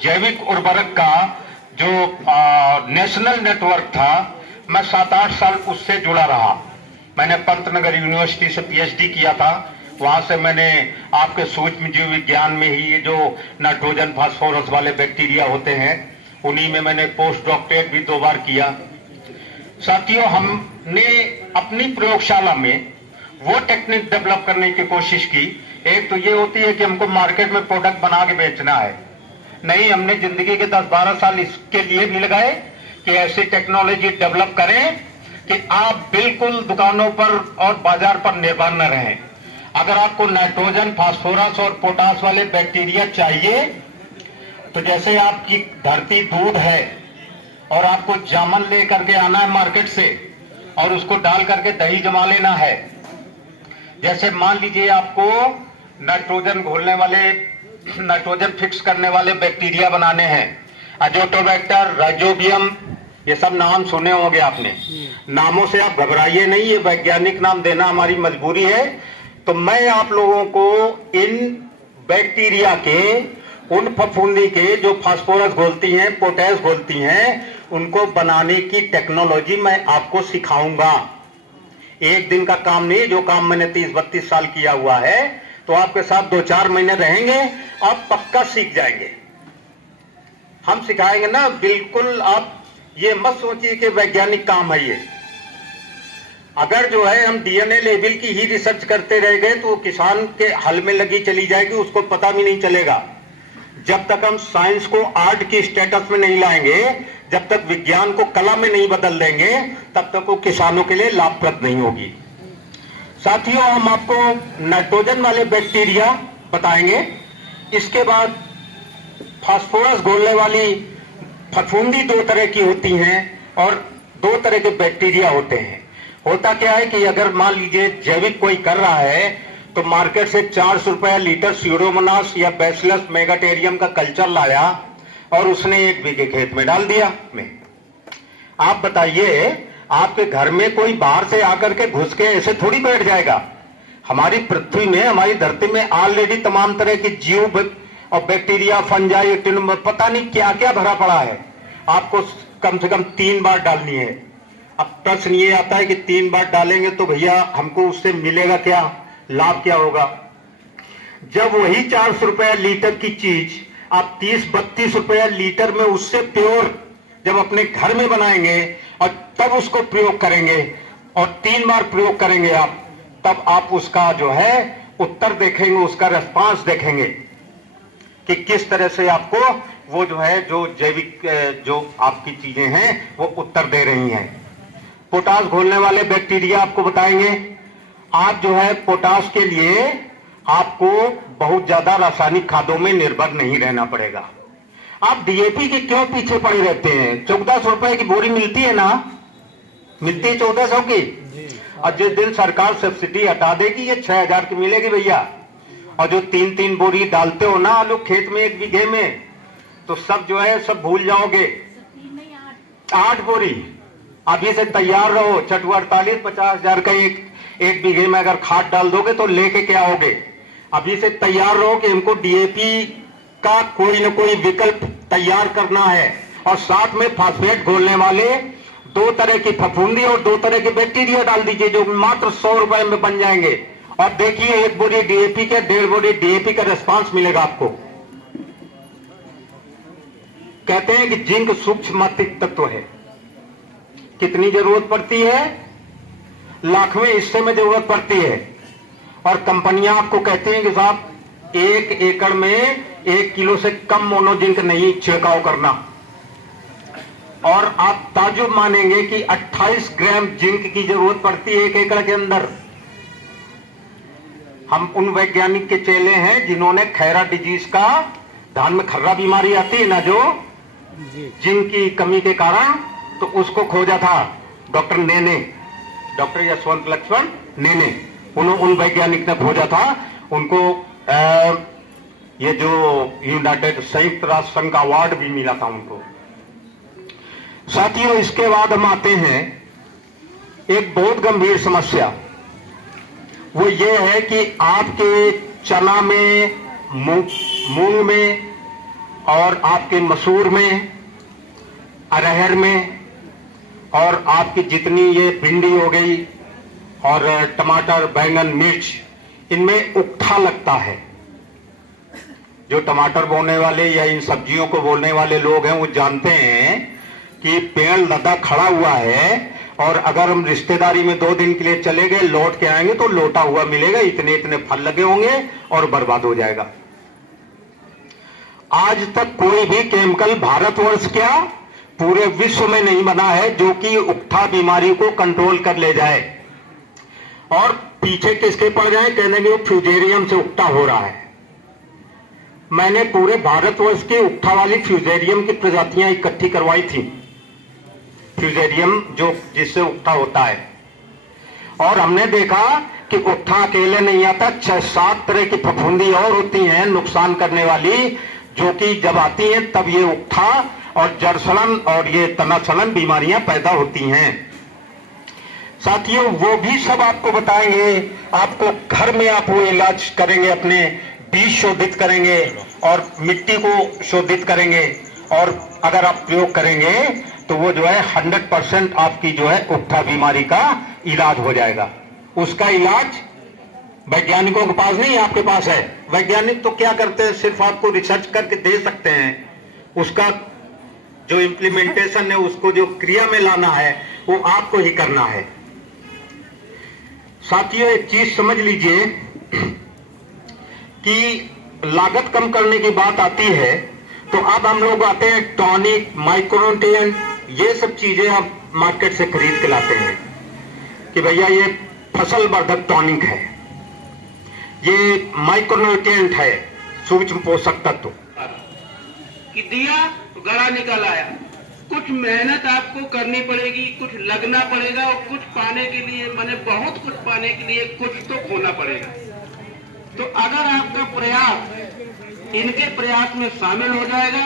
जैविक उर्वरक का जो नेशनल नेटवर्क था, मैं 7-8 साल उससे जुड़ा रहा। मैंने पंतनगर यूनिवर्सिटी से पीएचडी किया था। वहां से मैंने आपके सूक्ष्म जीव विज्ञान में ही ये जो नाइट्रोजन फास्फोरस वाले बैक्टीरिया होते हैं, उन्हीं में मैंने पोस्ट डॉक्टरेट भी 2 बार किया। साथियों, हमने अपनी प्रयोगशाला में वो टेक्निक डेवलप करने की कोशिश की। एक तो ये होती है कि हमको मार्केट में प्रोडक्ट बना के बेचना है, नहीं, हमने जिंदगी के 10-12 साल इसके लिए भी लगाए कि ऐसी टेक्नोलॉजी डेवलप करें कि आप बिल्कुल दुकानों पर और बाजार पर निर्भर न रहें। अगर आपको नाइट्रोजन, फास्फोरस और पोटास वाले बैक्टीरिया चाहिए, तो जैसे आपकी धरती दूध है और आपको जामन ले करके आना है मार्केट से और उसको डाल करके दही जमा लेना है। जैसे मान लीजिए आपको नाइट्रोजन घोलने वाले, नाइट्रोजन फिक्स करने वाले बैक्टीरिया बनाने हैं, अजोटोबैक्टर, राइजोबियम, ये सब नाम सुने होंगे आपने। नामों से आप घबराइए नहीं, ये वैज्ञानिक नाम देना हमारी मजबूरी है। तो मैं आप लोगों को इन बैक्टीरिया के, उन फफूंदी के जो फास्फोरस घोलती हैं, पोटेश घोलती हैं, उनको बनाने की टेक्नोलॉजी मैं आपको सिखाऊंगा। एक दिन का काम नहीं, जो काम मैंने 30-32 साल किया हुआ है, तो आपके साथ 2-4 महीने रहेंगे, आप पक्का सीख जाएंगे। हम सिखाएंगे ना, बिल्कुल आप ये मत सोचिए कि वैज्ञानिक काम है ये। अगर जो है हम डीएनए लेवल की ही रिसर्च करते रह गए तो किसान के हल में लगी चली जाएगी, उसको पता भी नहीं चलेगा। जब तक हम साइंस को आर्ट की स्टेटस में नहीं लाएंगे, जब तक विज्ञान को कला में नहीं बदल देंगे, तब तक वो किसानों के लिए लाभप्रद नहीं होगी। साथियों, हम आपको नाइट्रोजन वाले बैक्टीरिया बताएंगे। इसके बाद फास्फोरस घोलने वाली फफूंदी 2 तरह की होती हैं और 2 तरह के बैक्टीरिया होते हैं। होता क्या है कि अगर मान लीजिए जैविक कोई कर रहा है, तो मार्केट से 400 रुपया लीटर स्यूडोमोनास या बैसिलस मेगाटेरियम का कल्चर लाया और उसने 1 बीघे खेत में डाल दिया। आप बताइए, आपके घर में कोई बाहर से आकर के घुस के ऐसे थोड़ी बैठ जाएगा। हमारी पृथ्वी में, हमारी धरती में ऑलरेडी तमाम तरह की जीव और बैक्टीरिया, फंजाई, पता नहीं क्या क्या भरा पड़ा है। आपको कम से कम 3 बार डालनी है। अब प्रश्न ये आता है कि 3 बार डालेंगे तो भैया हमको उससे मिलेगा क्या, लाभ क्या होगा? जब वही 400 रुपया लीटर की चीज आप 30-32 रुपया लीटर में उससे प्योर जब अपने घर में बनाएंगे और तब उसको प्रयोग करेंगे और 3 बार प्रयोग करेंगे आप, तब आप उसका जो है उत्तर देखेंगे, उसका रेस्पॉन्स देखेंगे कि किस तरह से आपको वो जो है, जो जैविक जो आपकी चीजें हैं वो उत्तर दे रही हैं। पोटास घोलने वाले बैक्टीरिया आपको बताएंगे। आप जो है पोटास के लिए आपको बहुत ज्यादा रासायनिक खादों में निर्भर नहीं रहना पड़ेगा। आप डीएपी के क्यों पीछे पड़े रहते हैं? 1400 रुपए की बोरी मिलती है ना, मिलती है 1400 की, और जिस दिन सरकार सब्सिडी हटा देगी ये 6000 की मिलेगी भैया। और जो 3-3 बोरी डालते हो ना आलू खेत में 1 बीघे में, तो सब जो है सब भूल जाओगे। 8 बोरी अभी से तैयार रहो। 48 50,000 का एक बीघे में अगर खाद डाल दोगे तो लेके क्या होगे? अभी से तैयार रहो कि हमको डीएपी का कोई ना कोई विकल्प तैयार करना है। और साथ में फास्फेट घोलने वाले 2 तरह की फफूंदी और 2 तरह के बैक्टीरिया डाल दीजिए, जो मात्र 100 रुपए में बन जाएंगे। और देखिए 1 बोरी डीएपी के 1.5 बोरी डीएपी का रिस्पांस मिलेगा आपको। कहते हैं कि जिंक सूक्ष्म तत्व है। कितनी जरूरत पड़ती है? लाखवें हिस्से में जरूरत पड़ती है। और कंपनियां आपको कहती हैं कि साहब 1 एकड़ में 1 किलो से कम मोनोजिंक नहीं छिड़काव करना। और आप ताजुब मानेंगे कि 28 ग्राम जिंक की जरूरत पड़ती है 1 एकड़ के अंदर। हम उन वैज्ञानिक के चेले हैं जिन्होंने खैरा डिजीज का, धान में खर्रा बीमारी आती है ना जो, जिंक की कमी के कारण, तो उसको खोजा था डॉक्टर नेने, डॉक्टर यशवंत लक्ष्मण नेने। उन वैज्ञानिक ने खोजा था। उनको ये जो यूनाइटेड संयुक्त राष्ट्र संघ का अवार्ड भी मिला था उनको। साथियों, इसके बाद हम आते हैं एक बहुत गंभीर समस्या। वो ये है कि आपके चना में, मूंग में और आपके मसूर में, अरहर में, और आपकी जितनी ये भिंडी हो गई और टमाटर, बैंगन, मिर्च, इनमें उकठा लगता है। जो टमाटर बोने वाले या इन सब्जियों को बोलने वाले लोग हैं वो जानते हैं कि पेड़ लदा खड़ा हुआ है और अगर हम रिश्तेदारी में 2 दिन के लिए चले गए, लौट के आएंगे तो लोटा हुआ मिलेगा, इतने इतने फल लगे होंगे और बर्बाद हो जाएगा। आज तक कोई भी केमिकल भारतवर्ष क्या पूरे विश्व में नहीं बना है जो कि उकठा बीमारी को कंट्रोल कर ले जाए। और पीछे किसके पड़ जाए, कहने के फ्यूजेरियम से उकठा हो रहा है। मैंने पूरे भारतवर्ष की उकठा वाली फ्यूजेरियम की प्रजातियां इकट्ठी करवाई थी। फ्यूजेरियम जो जिससे उकठा होता है, और हमने देखा कि उकठा अकेले नहीं आता, 6-7 तरह की फफूंदी और होती हैं नुकसान करने वाली, जो कि जब आती हैं तब ये उकठा और जड़ सड़न और ये तना सड़न बीमारियां पैदा होती हैं। साथियों, वो भी सब आपको बताएंगे। आपको घर में आप वो इलाज करेंगे, अपने बीज शोधित करेंगे और मिट्टी को शोधित करेंगे, और अगर आप प्रयोग करेंगे तो वो जो है 100% आपकी जो है उकठा बीमारी का इलाज हो जाएगा। उसका इलाज वैज्ञानिकों के पास नहीं, आपके पास है। वैज्ञानिक तो क्या करते हैं, सिर्फ आपको रिसर्च करके दे सकते हैं, उसका जो इम्प्लीमेंटेशन है, उसको जो क्रिया में लाना है, वो आपको ही करना है। साथियों, एक चीज समझ लीजिए कि लागत कम करने की बात आती है तो अब हम लोग आते हैं टॉनिक, माइक्रोन्यूट्रिएंट, ये सब चीजें आप मार्केट से खरीद के लाते हैं कि भैया ये फसल वर्धक टॉनिक है, ये माइक्रोन्यूट्रिएंट है, सूक्ष्म पोषक तत्व कि दिया तो गड़ा निकल आया। कुछ मेहनत आपको करनी पड़ेगी, कुछ लगना पड़ेगा, और कुछ पाने के लिए, माने बहुत कुछ पाने के लिए कुछ तो खोना पड़ेगा। तो अगर आपका प्रयास इनके प्रयास में शामिल हो जाएगा